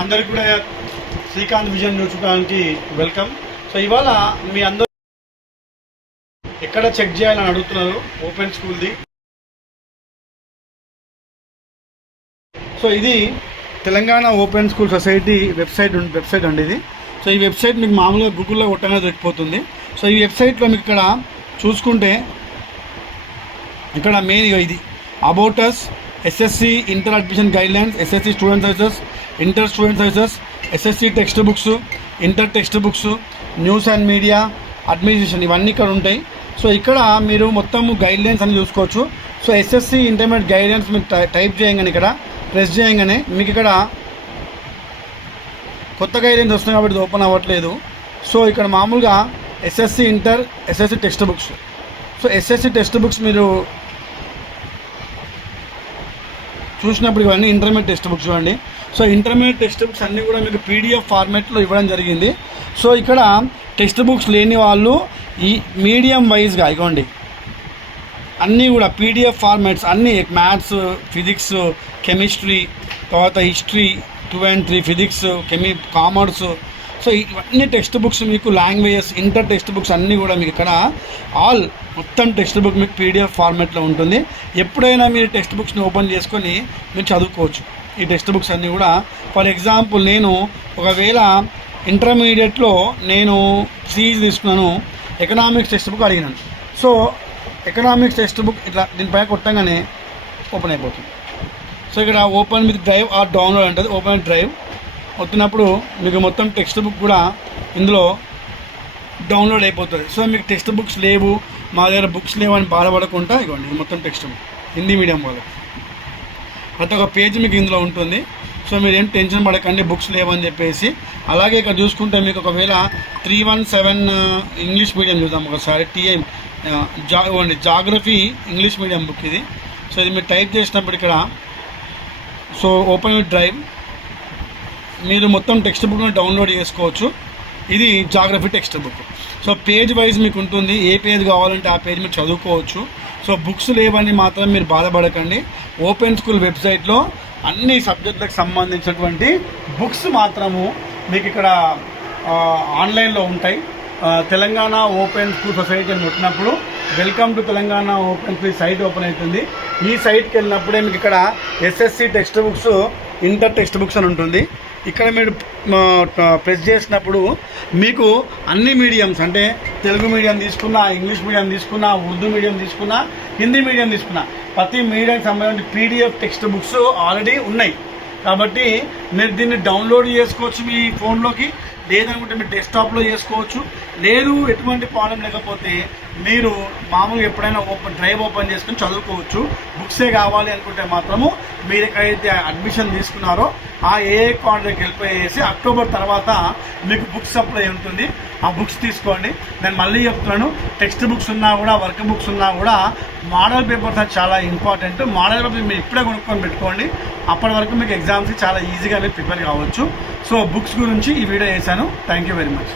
అందరికి కూడా Srikanth vision news ఛానల్కి వెల్కమ్. సో ఇవాళ మీ అందరూ ఎక్కడ చెక్ చేయాలని అడుగుతున్నారు ఓపెన్ స్కూల్ది. సో ఇది Telangana open school society website అండి ఇది. సో ఈ వెబ్సైట్ మీకు మామూలుగా గూగుల్లో కొట్టగానే దొరికిపోతుంది. సో ఈ వెబ్సైట్లో మీకు ఇక్కడ చూసుకుంటే ఇక్కడ మెయిన్ ఇది about us, SSC inter admission guidelines, SSC student services, inter student services, SSC text books, inter text books, news and media, administration, ఇవన్నీ ఇక్కడ ఉంటాయి. సో ఇక్కడ మీరు మొత్తం గైడ్లైన్స్ అని చూసుకోవచ్చు. సో ఎస్ఎస్సి ఇంటర్మీడియట్ గైడ్లైన్స్ మీరు టైప్ చేయగానే ఇక్కడ ప్రెస్ చేయగానే మీకు ఇక్కడ కొత్త గైడ్లైన్స్ వస్తున్నాయి కాబట్టి ఇది ఓపెన్ అవ్వట్లేదు. సో ఇక్కడ మామూలుగా SSC inter, SSC text books. So SSC text books మీరు చూసినప్పుడు ఇవన్నీ ఇంటర్మీడియట్ టెక్స్ట్ బుక్స్ చూడండి. సో ఇంటర్మీడియట్ టెక్స్ట్ బుక్స్ అన్నీ కూడా మీకు పీడిఎఫ్ ఫార్మాట్లో ఇవ్వడం జరిగింది. సో ఇక్కడ టెక్స్ట్ బుక్స్ లేని వాళ్ళు ఈ మీడియం వైజ్గా ఇవ్వండి అన్నీ కూడా పీడిఎఫ్ ఫార్మాట్స్ అన్నీ, మ్యాథ్స్, ఫిజిక్స్, కెమిస్ట్రీ, తర్వాత history 2 and 3, physics, commerce. So ఇవన్నీ టెక్స్ట్ బుక్స్ మీకు లాంగ్వేజెస్, ఇంటర్ టెక్స్ట్ బుక్స్ అన్నీ కూడా మీకు ఇక్కడ మొత్తం టెక్స్ట్ బుక్ మీకు పీడిఎఫ్ ఫార్మాట్లో ఉంటుంది. ఎప్పుడైనా మీరు టెక్స్ట్ బుక్స్ని ఓపెన్ చేసుకొని మీరు చదువుకోవచ్చు ఈ టెక్స్ట్ బుక్స్ అన్నీ కూడా. ఫర్ ఎగ్జాంపుల్ నేను ఒకవేళ ఇంటర్మీడియట్లో నేను సిఈసి తీసుకున్నాను, ఎకనామిక్స్ టెక్స్ట్ బుక్ అడిగినాను. సో ఎకనామిక్స్ టెక్స్ట్ బుక్ ఇట్లా దీనిపైన కొట్టగానే ఓపెన్ అయిపోతుంది. సో ఇక్కడ open with drive or download అంటుంది. ఓపెన్ విత్ డ్రైవ్ వస్తున్నప్పుడు మీకు మొత్తం టెక్స్ట్ బుక్ కూడా ఇందులో డౌన్లోడ్ అయిపోతుంది. సో మీకు టెక్స్ట్ బుక్స్ లేవు, మా దగ్గర బుక్స్ లేవు అని బాధపడకుండా ఇవ్వండి, ఇది మొత్తం టెక్స్ట్ బుక్ హిందీ మీడియం వాళ్ళకి ప్రతి ఒక్క పేజ్ మీకు ఇందులో ఉంటుంది. సో మీరు ఏం టెన్షన్ పడకండి బుక్స్ లేవని చెప్పేసి. అలాగే ఇక్కడ చూసుకుంటే మీకు ఒకవేళ 317 ఇంగ్లీష్ మీడియం చూద్దాం ఒకసారి. ఇవ్వండి జాగ్రఫీ ఇంగ్లీష్ మీడియం బుక్ ఇది. సో ఇది మీరు టైప్ చేసినప్పుడు ఇక్కడ సో ఓపెన్ విత్ డ్రైవ్ మీరు మొత్తం టెక్స్ట్ బుక్ను డౌన్లోడ్ చేసుకోవచ్చు. ఇది geography text book. So page wise మీకు ఉంటుంది, ఏ పేజ్ కావాలంటే ఆ పేజ్ మీరు చదువుకోవచ్చు. సో బుక్స్ లేవని మాత్రం మీరు బాధపడకండి. ఓపెన్ స్కూల్ వెబ్సైట్లో అన్ని సబ్జెక్టులకు సంబంధించినటువంటి బుక్స్ మాత్రము మీకు ఇక్కడ ఆన్లైన్లో ఉంటాయి. తెలంగాణ ఓపెన్ స్కూల్ సొసైటీ అని కొట్టినప్పుడు welcome to Telangana open school site open అవుతుంది. ఈ సైట్కి వెళ్ళినప్పుడే మీకు ఇక్కడ SSC text books, inter text books అని ఉంటుంది. ఇక్కడ మీరు ప్రెస్ చేసినప్పుడు మీకు అన్ని మీడియంస్ అంటే తెలుగు మీడియం తీసుకున్నా, ఇంగ్లీష్ మీడియం తీసుకున్నా, ఉర్దూ మీడియం తీసుకున్నా, హిందీ మీడియం తీసుకున్నా ప్రతి మీడియంకి సంబంధించిన పీడిఎఫ్ టెక్స్ట్ బుక్స్ ఆల్రెడీ ఉన్నాయి. కాబట్టి మీరు దీన్ని డౌన్లోడ్ చేసుకోవచ్చు మీ ఫోన్లోకి, లేదనుకుంటే మీరు డెస్క్టాప్లో చేసుకోవచ్చు. లేదు ఎటువంటి ప్రాబ్లం లేకపోతే మీరు మామూలుగా ఎప్పుడైనా డ్రైవ్ ఓపెన్ చేసుకుని చదువుకోవచ్చు. బుక్సే కావాలి అనుకుంటే మాత్రము మీరు ఎక్కడైతే అడ్మిషన్ తీసుకున్నారో ఆ ఏ కాలేజ్కి వెళ్ళిపోయేసి అక్టోబర్ తర్వాత మీకు బుక్స్ సప్లై ఉంటుంది. ఆ బుక్స్ తీసుకోండి. నేను మళ్ళీ చెప్తున్నాను, టెక్స్ట్ బుక్స్ ఉన్నా కూడా, వర్క్ బుక్స్ ఉన్నా కూడా మోడల్ పేపర్స్ అది చాలా ఇంపార్టెంట్. మోడల్ పేపర్ మీరు ఇప్పుడే కొనుక్కొని పెట్టుకోండి. అప్పటి వరకు మీకు ఎగ్జామ్స్కి చాలా ఈజీగా మీరు ప్రిపేర్ కావచ్చు. సో బుక్స్ గురించి ఈ వీడియో చేశాను. Thank you very much.